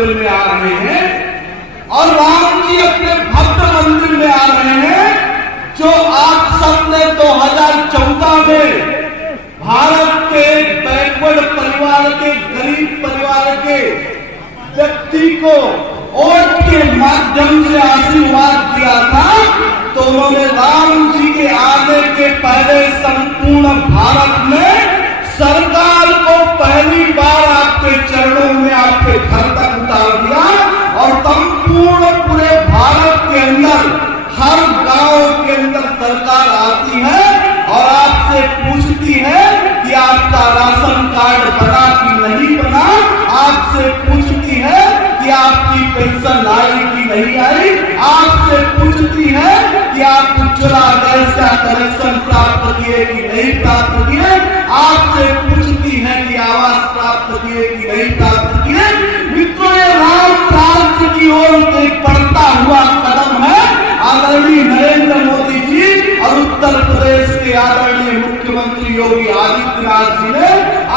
मंदिर में आ रहे हैं और राम जी अपने भव्य मंदिर में आ रहे हैं, जो आप सबने 2014 में भारत के बैकवर्ड परिवार के, गरीब परिवार के व्यक्ति को वोट के माध्यम से आशीर्वाद दिया था, तो उन्होंने राम जी के आने के पहले संपूर्ण भारत में सरकार को पहली बार आपके चरणों में, आपके घर तक उतार दिया और संपूर्ण पूरे भारत के अंदर हर गांव के अंदर सरकार आती है और आपसे पूछती है कि आपका राशन कार्ड बना कि नहीं बना, आपसे पूछती है कि आपकी पेंशन आई कि नहीं आई, आपसे पूछती है कि आप उज्ज्वला गैस का कनेक्शन प्राप्त किए कि नहीं प्राप्त किए, आपसे पूछती है कि आवास प्राप्त किए कि नहीं प्राप्त किए। मित्रों, ये राम राज्य की ओर एक बढ़ता हुआ कदम है। आदरणीय नरेंद्र मोदी जी और उत्तर प्रदेश के आदरणीय मुख्यमंत्री योगी आदित्यनाथ जी ने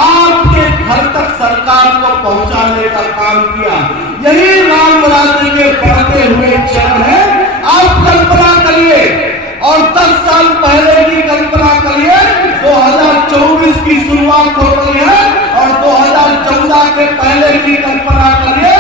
आपके घर तक सरकार को पहुंचाने का काम किया। यही राम राज्य के बढ़ते हुए चरण है। आप कल्पना करिए और 10 साल पहले की कल्पना करिए, 2024 की शुरुआत हो गई है और 2014 के पहले की कल्पना करिए।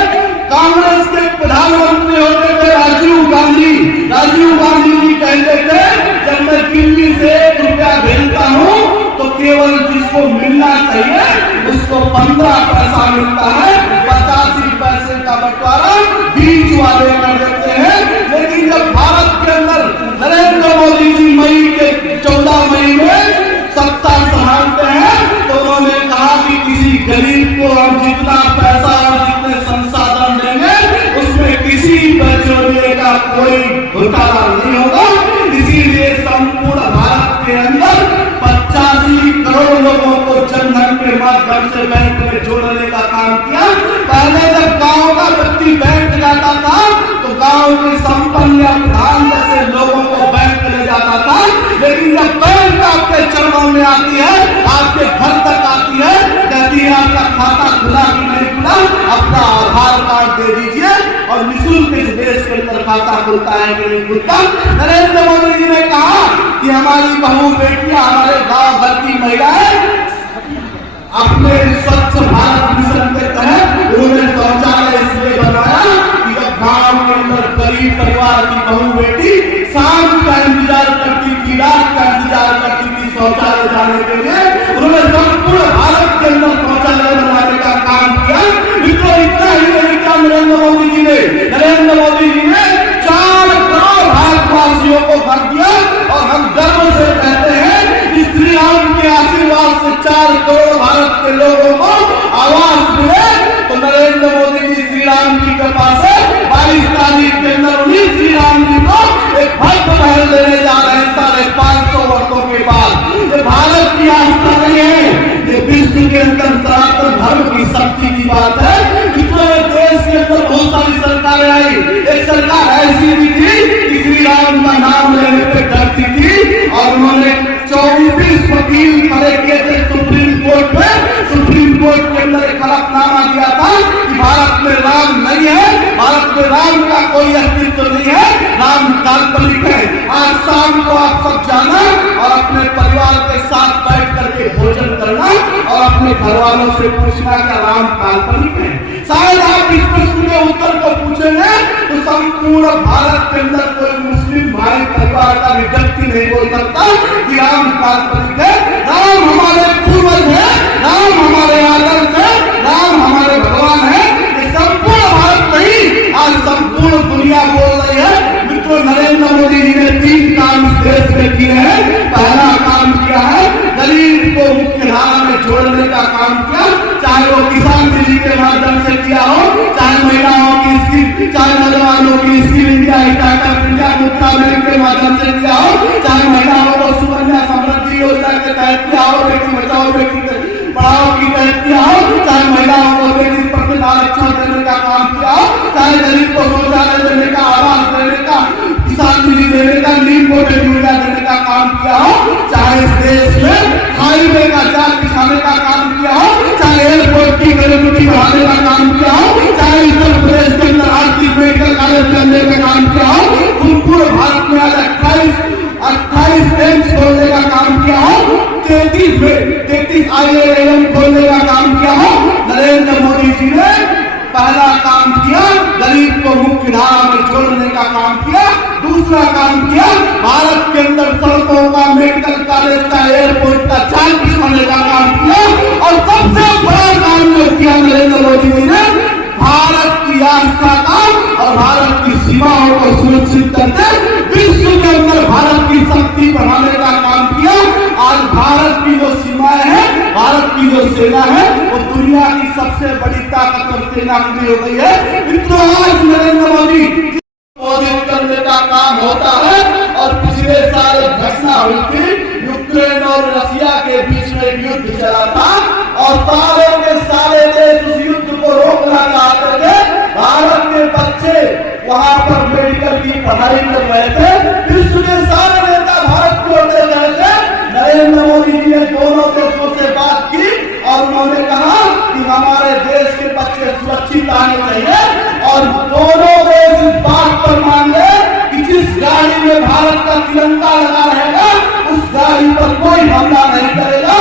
कांग्रेस के प्रधानमंत्री होते थे राजीव गांधी। राजीव गांधी जी कहते थे, जब मैं दिल्ली से 1 रुपया भेजता हूँ तो केवल जिसको मिलना चाहिए उसको 15 पैसा मिलता है, 85 पैसे का बंटवारा बीच वाले कर देते हैं। लेकिन जब भारत के अंदर नरेंद्र मोदी जी मई के 14 मई में सत्ता संभालते हैं तो उन्होंने कहा कि किसी गरीब को हम जितना पैसा और जितने संसाधन देंगे उसमें किसी पेट्रोलियम का कोई घोटाला नहीं होगा। इसीलिए संपूर्ण भारत के अंदर 85 करोड़ लोगों को जनधन के माध्यम से बैंक में जोड़ने का काम किया। पहले जब गांव का व्यक्ति बैंक जाता था तो गांव के संपन्न या प्रधान जैसे लोगों को बैंक ले जाता था, लेकिन जब बैंक आपके चरणों में आती है, आपके घर तक आती है, कहती है आपका खाता खुला कि नहीं खुला, अपना आधार कार्ड दे दीजिए और निःशुल्क इस देश के अंदर खाता खुलता है कि नहीं खुलता। नरेंद्र मोदी जी ने कहा कि हमारी बहू बेटियां, हमारे गांव भर की महिलाएं अपने स्वच्छ भारत मिशन के तहत उन्होंने शौचालय इसलिए बनवाया कि जब गांव के अंदर गरीब परिवार की बहू बेटी शाम का इंतजार करती थी, रात का इंतजार करती थी शौचालय जाने के लिए, उन्होंने संपूर्ण भारत के अंदर शौचालय बनाने का काम किया। मित्रों, इतना ही नहीं किया नरेंद्र मोदी जी ने। नरेंद्र मोदी जी ने 4 करोड़ भारतवासियों को भर दिया और हम गर्व से कहते हैं कि श्री राम के आशीर्वाद से 4 करोड़ भारत के लोगों को आवास मिले। तो नरेंद्र मोदी जी श्री राम की कृपा से 22 तारीख के अंदर उन्हीं श्री राम जी को एक भव्य महल देने जा रहे हैं 550 वर्षों के बाद। ये भारत की आस्था नहीं है, ये विश्व के अंदर सनातन धर्म की शक्ति की बात है। इतने देश के अंदर बहुत सारी सरकारें आई, एक सरकार ऐसी भी थी कि श्री राम का नाम लेने पे डरती थी और उन्होंने 24 वकील खड़े किए थे सुप्रीम कोर्ट में। सुप्रीम कोर्ट के अंदर एक हलफनामा दिया था कि भारत में राम नहीं है, भारत में राम का कोई अस्तित्व नहीं है, राम काल्पनिक है। आज शाम को आप सब जाना और अपने परिवार के साथ बैठ करके भोजन करना और अपने घर वालों से पूछना कि राम काल्पनिक है। शायद आप इस प्रश्न के उत्तर को पूछेंगे तो संपूर्ण भारत के अंदर कोई मुस्लिम भाई परिवार का व्यक्ति नहीं बोल सकता कि राम काल्पनिक है। राम हमारे पूर्वज है, राम हमारे आदर्श है, राम हमारे भगवान है। ये संपूर्ण भारत नहीं, आज संपूर्ण दुनिया बोल रही है। मित्रों, नरेंद्र मोदी जी ने 3 काम इस देश में किए हैं। पहला काम किया है गरीब को मुख्य धारा में जोड़ने का काम किया, चाहे वो किसान बिजली के माध्यम से किया हो, चाहे महिलाओं की स्कीम, चाहे नौजवानों की स्कीम इंडिया, स्टार्टअप इंडिया, मुद्रा बैंक के माध्यम से किया हो, चाहे महिलाओं को सुकन्या समृद्धि योजना के तहत किया हो, बेटी बचाओ बेटी पढ़ाओ की तहत किया हो, चाहे महिलाओं को 33% आरक्षण देने का काम किया हो, चाहे गरीब को शौचालय देने का, आवास देने का, किसान बिजली देने का, नीम को यूरिया देने का काम किया हो, चाहे इस देश में हाईवे का जाल बिछाने का काम किया हो, चाहे एयरपोर्ट की कनेक्टिविटी बढ़ाने का काम किया हो, चाहे 33 IIM खोलने का काम किया हो। नरेंद्र मोदी जी ने पहला काम किया, गरीब को मुख्य धारा में जोड़ने का काम किया। दूसरा काम किया, भारत के अंदर सड़कों का, मेडिकल कॉलेज का, एयरपोर्ट का चार्ज बिछाने का काम किया। और सबसे बड़ा काम जो किया नरेंद्र मोदी जी ने, भारत की आस्था का और भारत की सीमाओं को सुरक्षित करके विश्व के अंदर भारत की शक्ति बढ़ाने का काम किया। आज भारत की जो सीमाएं हैं, भारत की जो सेना है, वो दुनिया की सबसे बड़ी ताकतवर सेना हो गई है। मित्रों, आज नरेंद्र मोदी संबोधित करने का काम होता है। और पिछले साल एक घटना हुई थी, यूक्रेन और रशिया के बीच में एक युद्ध चला था और सारे के सारे देश उस युद्ध को रोकना चाहते थे। भारत के बच्चे वहां पर मेडिकल की पढ़ाई कर रहे थे। विश्व के सारे नेता भारत को दे रहे थे। नरेंद्र मोदी जी ने दोनों देशों से बात की और उन्होंने कहा कि हमारे देश के बच्चे सुरक्षित आने चाहिए। और दोनों देश इस बात पर मान गए कि जिस गाड़ी में भारत का तिरंगा लगा रहेगा, उस गाड़ी पर कोई हमला नहीं करेगा।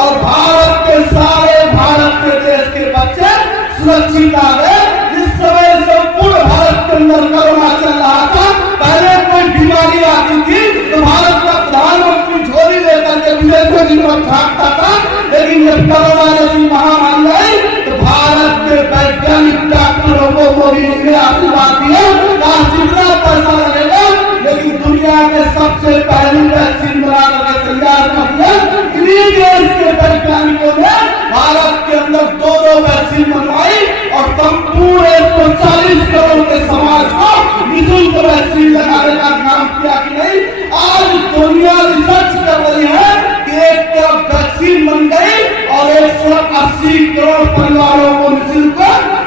और भारत के सारे भारत के देश के बच्चे सुरक्षित आ गए। जिस समय संपूर्ण भारत के अंदर कोरोना चल रहा था, पहले कोई बीमारी आती थी तो भारत का प्रधानमंत्री झोली लेकर के विदेशों की तरफ भागता था। लेकिन जब कोरोना जैसी महामारी आई तो भारत के वैज्ञानिक डॉक्टरों को मोदी जी ने आशीर्वाद दिया, कहा जितना पैसा लगेगा लेकिन दुनिया के सबसे पहली वैक्सीन बना करके तैयार कर दिया। इन्हीं देश के वैज्ञानिकों ने भारत के अंदर 2 वैक्सीन बनवाई और संपूर्ण 140 करोड़ के समाज को निःशुल्क वैक्सीन लगाने का काम किया कि नहीं। आज दुनिया रिसर्च कर रही है कि एक तरफ वैक्सीन बन गई और 180 करोड़ परिवारों को निःशुल्क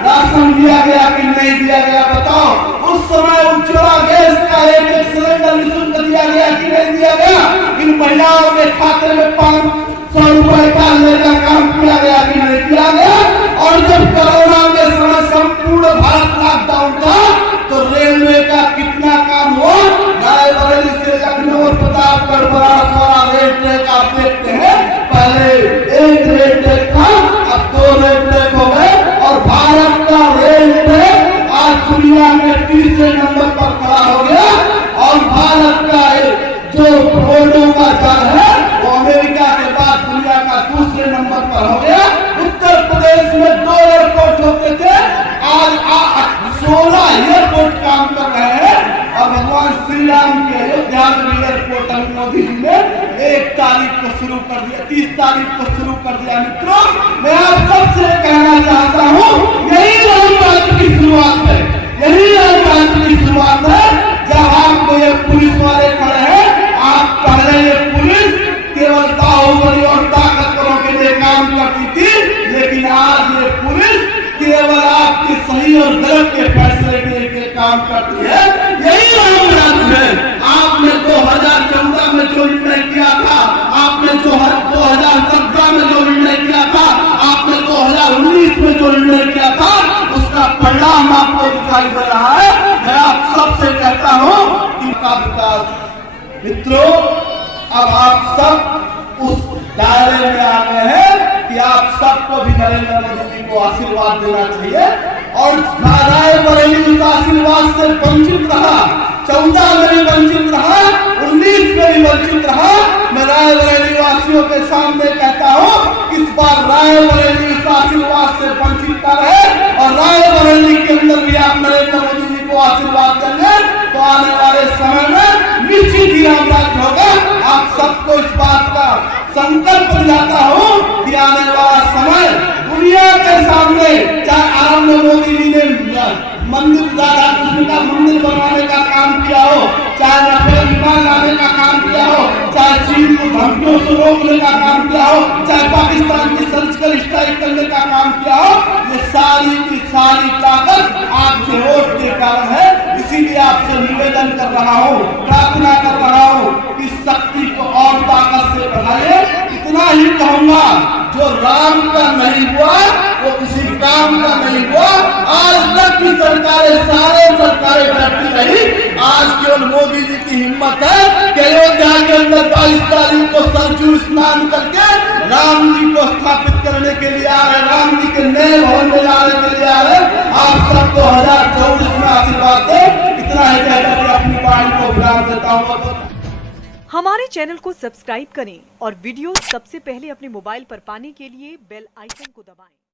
राशन दिया गया कि नहीं दिया गया, बताओ। उस समय उज्ज्वला गैस का एक सिलेंडर निःशुल्क दिया गया कि नहीं दिया गया। इन महिलाओं के खाते में 500 रुपए डालने का काम किया गया कि नहीं किया गया। और जब कोरोना के समय संपूर्ण भारत लॉकडाउन था तो रेलवे का कितना काम हुआ। रायबरेली से लखनऊ, प्रतापगढ़, बनारस वाला रेल ट्रैक आप देखते हैं, पहले एक रेल ट्रैक था, अब 2 रेल ट्रैक हो गए। और भारत का रेल ट्रैक आज दुनिया में 3रे नंबर पर खड़ा हो गया। और भारत का जो रोडों का जाल है वो अमेरिका के बाद दुनिया का 2रे नंबर पर हो गया। उत्तर प्रदेश में 2 एयरपोर्ट होते थे, आज 16 एयरपोर्ट काम कर रहे हैं। और भगवान श्री राम के अयोध्या में एयरपोर्ट मोदी जी ने 1 तारीख को शुरू कर दिया, 30 तारीख को शुरू कर दिया। मित्रों, मैं आप सबसे कहना चाहता हूँ, यही लोकतंत्र की शुरुआत है, यही लोकतंत्र की शुरुआत है। जब आपको ये पुलिस वाले खड़े हैं, आप पहले ये पुलिस केवल बाहुबली और ताकतवरों के लिए काम करती थी, लेकिन आज ये पुलिस केवल आपके सही और गलत के फैसले के लिए काम करती है। यही लोकतंत्र है। आपने 2014 में जो निर्णय किया था, आपने 2017 में जो निर्णय किया था, आपने 2019 में जो निर्णय किया था, उसका परिणाम आपको दिखाई दे रहा है। मैं आप सबसे कहता हूँ कि का विकास। मित्रों, अब आप सब उस दायरे में आ गए हैं कि आप सबको भी नरेंद्र मोदी जी को आशीर्वाद देना चाहिए। और रायबरेली उस आशीर्वाद से वंचित रहा, 14 में भी वंचित रहा, 19 में भी वंचित रहा। मैं रायबरेली वासियों के सामने कहता हूँ, इस बार रायबरेली उस आशीर्वाद से वंचित न रहे और रायबरेली के अंदर भी आप नरेंद्र मोदी जी को आशीर्वाद देंगे तो आने वाले समय में निश्चित ही राम राज्य होगा। आप सबको इस बात का संकल्प दिलाता हूँ कि आने वाला समय दुनिया के सामने, चाहे आनंद मोदी जी ने मंदिर, राधा कृष्ण का मंदिर बनवाने का काम किया हो, चाहे राफेल विमान लाने का काम किया हो, चाहे चीन को धमकियों से रोकने का काम किया हो, चाहे पाकिस्तान की सर्जिकल स्ट्राइक करने का काम किया हो, ये सारी की सारी ताकत आपके वोट के कारण है। इसीलिए आपसे निवेदन कर रहा हूँ, प्रार्थना कर रहा हूँ कि शक्ति को और ताकत से बढ़ाइए। इतना ही कहूंगा, जो राम का नहीं हुआ वो किसी काम का नहीं हुआ। आज तक की सरकारें, सारे सरकारें बैठी रही, आज केवल मोदी जी की हिम्मत है कि अयोध्या के अंदर 22 तारीख को सरजू स्नान करके राम जी को स्थापित करने के लिए आ रहे, राम जी के नए भवन में लाने के लिए आ रहे। आप सबको 2024 में आशीर्वाद दे। इतना है कहकर अपनी वाणी को विराम देता हूँ। हमारे चैनल को सब्सक्राइब करें और वीडियो सबसे पहले अपने मोबाइल पर पाने के लिए बेल आइकन को दबाएं।